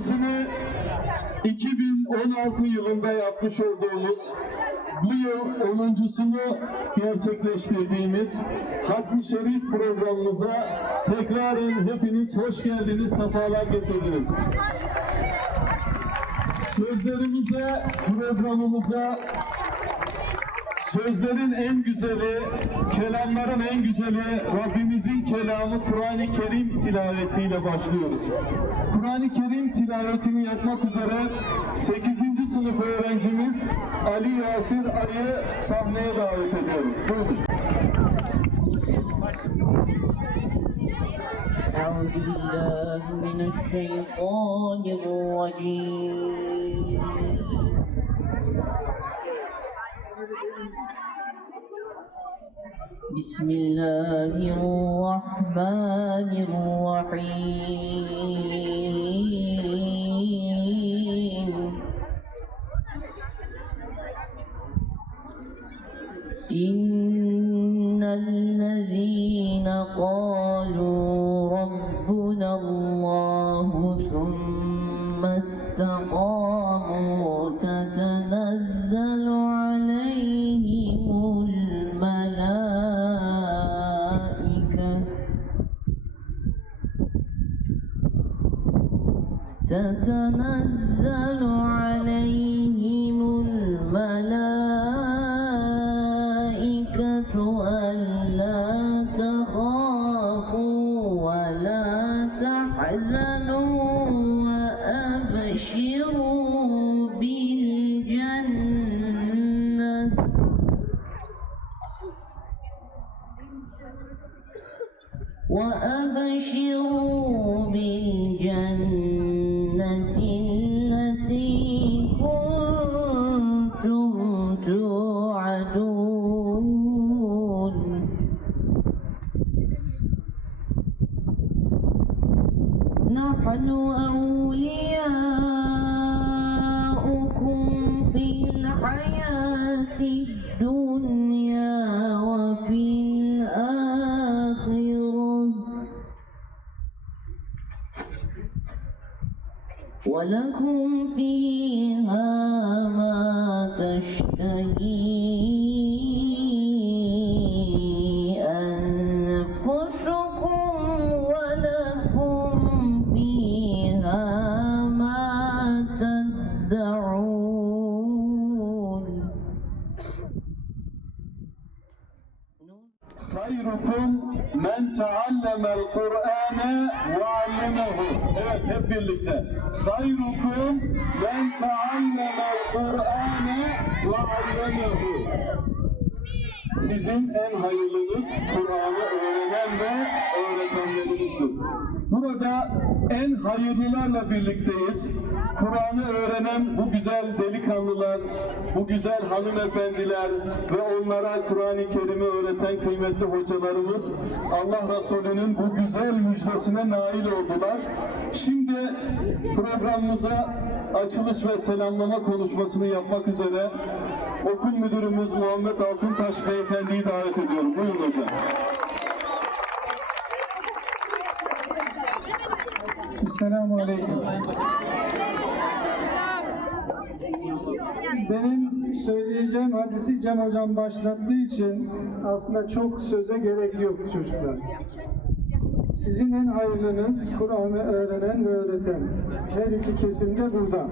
ikincisini 2016 yılında yapmış olduğumuz bu yıl onuncusunu gerçekleştirdiğimiz Hatmi Şerif programımıza tekraren hepiniz hoş geldiniz, sefalar getirdiniz. Sözlerimize, programımıza Sözlerin en güzeli, kelamların en güzeli Rabbimizin kelamı Kur'an-ı Kerim tilavetiyle başlıyoruz. Kur'an-ı Kerim tilavetini yapmak üzere 8. sınıf öğrencimiz Ali Yasir Ay'ı sahneye davet ediyorum. Buyurun. أعوذ بالله من الشيطان الرجيم بسم الله الرحمن الرحيم. إن الذين قالوا ربنا الله ثم استقاموا تتنزل عليهم الملائكة ألا تخافوا ولا تحزنوا وأبشروا بالجنة. وأبشروا بالجنة. الدنيا وفي الآخرة. ولكم فيها ما تشتهي. Teallemel Kur'ane ve allemehu. Evet hep birlikte. Hayrukum men teallemel Kur'ane ve. Sizin en hayırlınız Kur'an'ı öğrenen ve öğretenlerinizdir. Burada hayırlılarla birlikteyiz. Kur'an'ı öğrenen bu güzel delikanlılar, bu güzel hanımefendiler ve onlara Kur'an-ı Kerim'i öğreten kıymetli hocalarımız Allah Resulü'nün bu güzel müjdesine nail oldular. Şimdi programımıza açılış ve selamlama konuşmasını yapmak üzere okul müdürümüz Muhammed Altuntaş Beyefendi'yi davet ediyorum. Buyurun hocam. Selamun Aleyküm. Benim söyleyeceğim hadisi Cem Hocam başlattığı için aslında çok söze gerek yok çocuklar. Sizin en hayırlınız Kur'an'ı öğrenen ve öğreten. Her iki kesim de burada.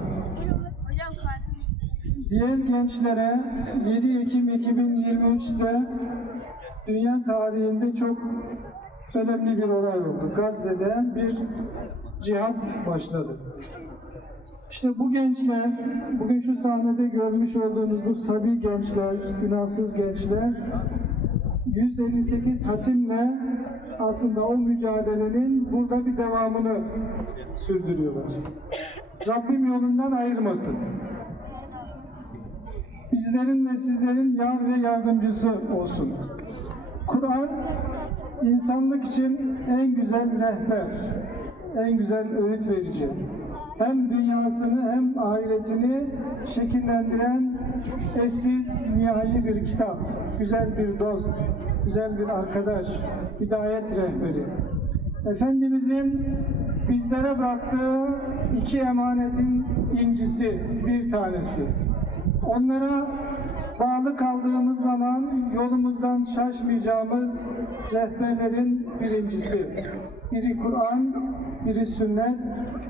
Diğer gençlere 7 Ekim 2023'te dünya tarihinde çok önemli bir olay oldu. Gazze'de bir cihat başladı. İşte bu gençler, bugün şu sahnede görmüş olduğunuz bu sabi gençler, günahsız gençler, 158 hatimle aslında o mücadelenin burada bir devamını sürdürüyorlar. Rabbim yolundan ayırmasın. Bizlerin ve sizlerin yar ve yardımcısı olsun. Kur'an insanlık için en güzel rehber, en güzel öğüt verici. Hem dünyasını hem ahiretini şekillendiren eşsiz, nihai bir kitap. Güzel bir dost, güzel bir arkadaş, hidayet rehberi. Efendimizin bizlere bıraktığı iki emanetin incisi, bir tanesi. Onlara bağlı kaldığımız zaman yolumuzdan şaşmayacağımız rehberlerin birincisi. Biri Kur'an, biri sünnet.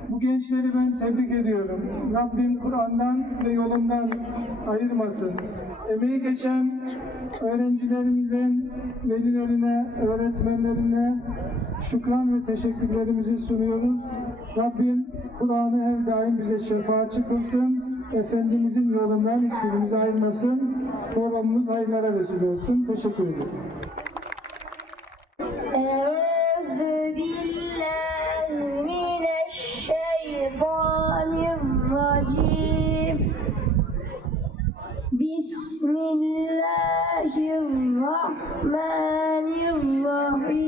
Bu gençleri ben tebrik ediyorum. Rabbim Kur'an'dan ve yolundan ayırmasın. Emeği geçen öğrencilerimizin velilerine, öğretmenlerine şükran ve teşekkürlerimizi sunuyoruz. Rabbim Kur'an'ı her daim bize şefaatçi kılsın. Efendimizin yolundan hiçbirimizi ayırmasın. Programımız hayırlara vesile olsun. Teşekkür ederim. الله الرحمن الرحيم.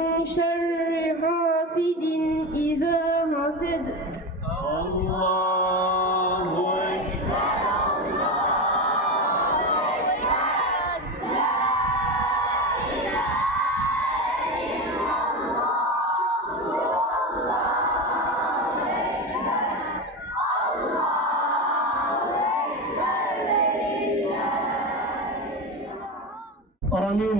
من شر حاسد إذا حسد الله أكبر الله أكبر لا إله إلا الله الله أكبر الله أكبر لله آمين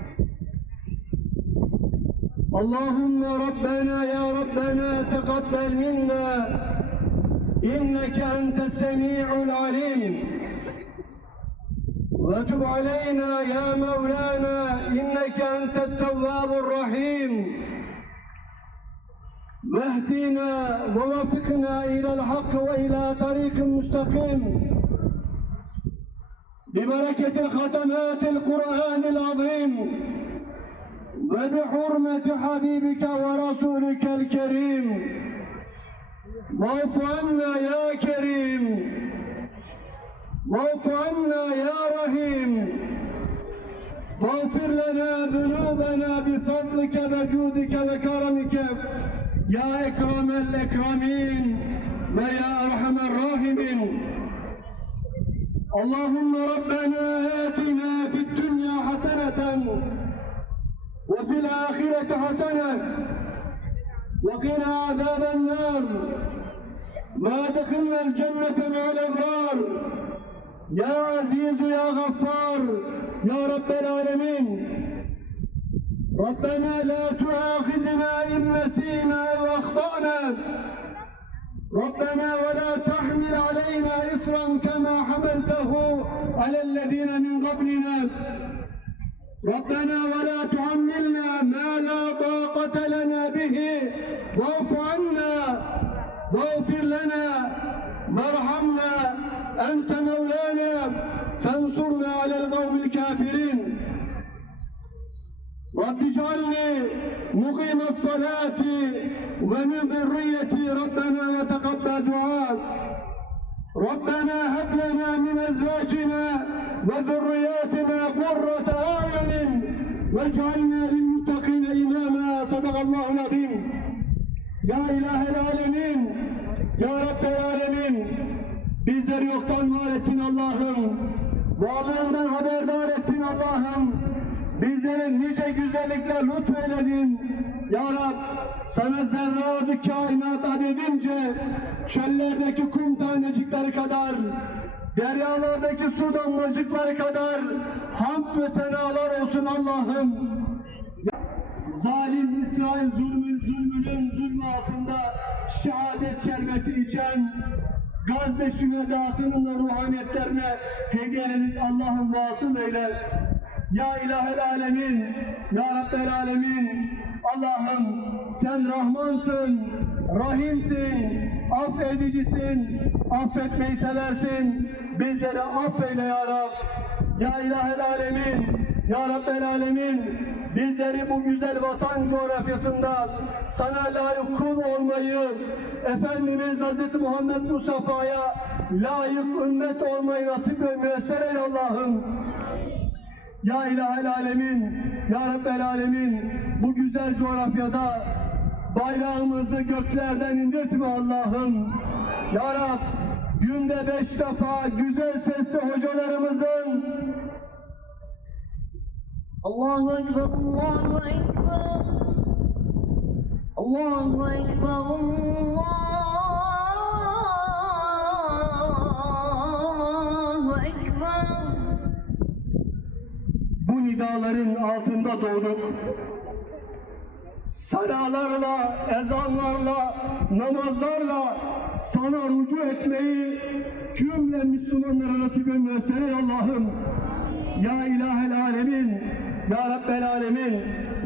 اللهم ربنا يا ربنا تقبل منا إنك أنت السميع العليم. وتب علينا يا مولانا إنك أنت التواب الرحيم. واهدنا ووفقنا إلى الحق وإلى طريق مستقيم. ببركة الختمات القرآن العظيم. وبحرمة حبيبك ورسولك الكريم واعف عنا يا كريم واعف عنا يا رحيم واغفر لنا ذنوبنا بفضلك وجودك وكرمك يا اكرم الاكرمين ويا ارحم الراحمين اللهم ربنا آتنا في الدنيا حسنة وفي الآخرة حسنة. وقنا عذاب النار. وادخلنا الجنة مع الأبرار. يا عزيز يا غفار يا رب العالمين. ربنا لا تؤاخذنا إن نسينا أو أخطأنا. ربنا ولا تحمل علينا إصرا كما حملته على الذين من قبلنا. ربنا ولا تحملنا ما لا طاقة لنا به. واعف عنا واغفر لنا وارحمنا. أنت مولانا فانصرنا على القوم الكافرين. رب اجعلني مقيم الصلاة ومن ذريتي ربنا وتقبل دعاء. ربنا هب لنا من أزواجنا وذرياتنا قرة اعين واجعلنا للمتقين اماما صدق الله العظيم Ya İlahi Alemin, Ya Rabbel Alemin, bizleri yoktan var ettin Allah'ım, varlığından haberdar ettin Allah'ım, bizlere nice güzellikler lütfeyledin. Ya Rab, sana zerradı kainat adedince, çöllerdeki kum tanecikleri kadar, deryalardaki su damlacıkları kadar, hamd ve senalar olsun Allah'ım. Zalim İsrail zulmün zulmünün zulmü altında şehadet şerbeti içen Gazze şühedasının da ruhaniyetlerine hediyelenip Allah'ın vasıl eyle. Ya ilahel alemin, Ya Rabbel alemin, Allah'ım sen Rahmansın, Rahimsin, affedicisin, affetmeyi seversin. Bizleri affeyle Ya Rab. Ya ilahel alemin, Ya Rabbel alemin, bizleri bu güzel vatan coğrafyasında sana layık kul olmayı, Efendimiz Hz. Muhammed Mustafa'ya layık ümmet olmayı nasip ve müyesser eyle Allah'ım. Ya ilahel alemin, Ya Rabbel alemin, bu güzel coğrafyada bayrağımızı göklerden indirtme Allah'ım. Ya Rab, günde beş defa güzel sesli hocalarımızın Allahu Ekber, Allahu Ekber. Allahu Ekber, Allahu Ekber. Bu nidaların altında doğduk. Salalarla, ezanlarla, namazlarla sana rücu etmeyi cümle Müslümanlara nasip ey Allah'ım. Ya ilahel alemin, Ya Rabbel alemin,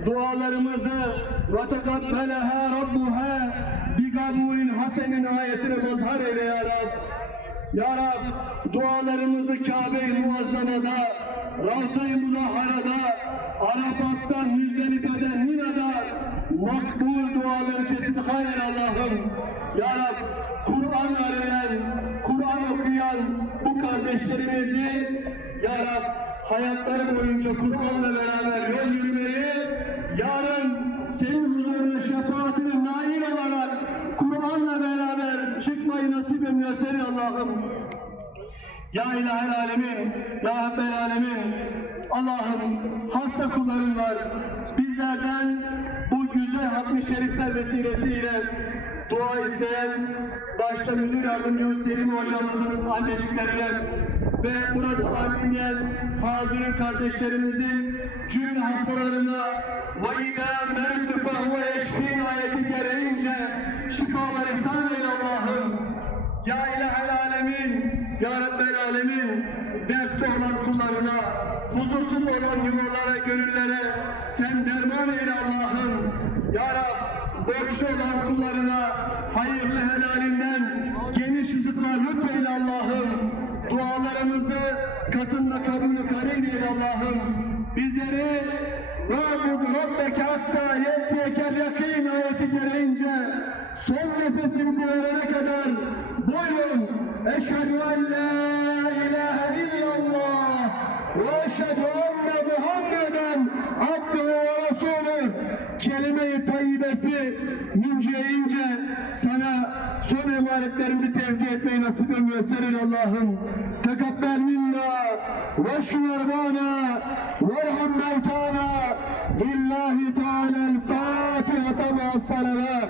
dualarımızı ve tekabbeleha Rabbuha bi kabulin hasenin ayetine mazhar eyle ya Rab. Ya Rab dualarımızı Kabe-i Muazzama'da, Ravza-i Mudahara'da, Arafat'tan, Müzdelife'den, Mina'da makbul duaları çeşitli hayır Allah'ım. Ya Rab Kur'an öğrenen, Kur'an okuyan bu kardeşlerimizi Ya Rab hayatları boyunca Kur'an'la beraber yol yürümeyi, yarın senin huzuruna şefaatine nail olarak Kur'an'la beraber çıkmayı nasip eyle Allah'ım. Ya ilahel alemin, ya Rabbel alemin, Allah'ım hasta kulların var. Bizlerden bu güzel hatmi şerifler vesilesiyle dua isteyen başta müdür yardımcımız Selim hocamızın anneciklerine ve burada aminleyen hazırın kardeşlerimizin cümle hastalarına ve idâ merdu fehuve yeşfî ayeti gereğince şifalar ihsan eyle Allah'ım. Ya ilahel alemin, ya Rabbel alemin, dertte olan kullarına, huzursuz olan yuvalara, gönüllere sen derman eyle Allah'ım. Ya Rab, borçlu olan kullarına hayırlı helalinden geniş rızıklar lütfeyle Allah'ım. Dualarımızı katında kabulü karin eyle Allah'ım. Bizleri وَاَعْبُدْ رَبَّكَ حَتَّى يَأْتِيَكَ الْيَقِينَ ayeti gereğince son nefesimizi verene kadar buyurun eşhedü en la ilahe illallah ve eşhedü enne Muhammeden abdühü ve resulü kelime-i tayyibesi münceyince sana son emanetlerimizi tevdi etmeyi nasip müyesser Allah'ım. Tekabbel minna ve şuverbana ve mevtana lillahi teala'l-Fatiha ma salavat.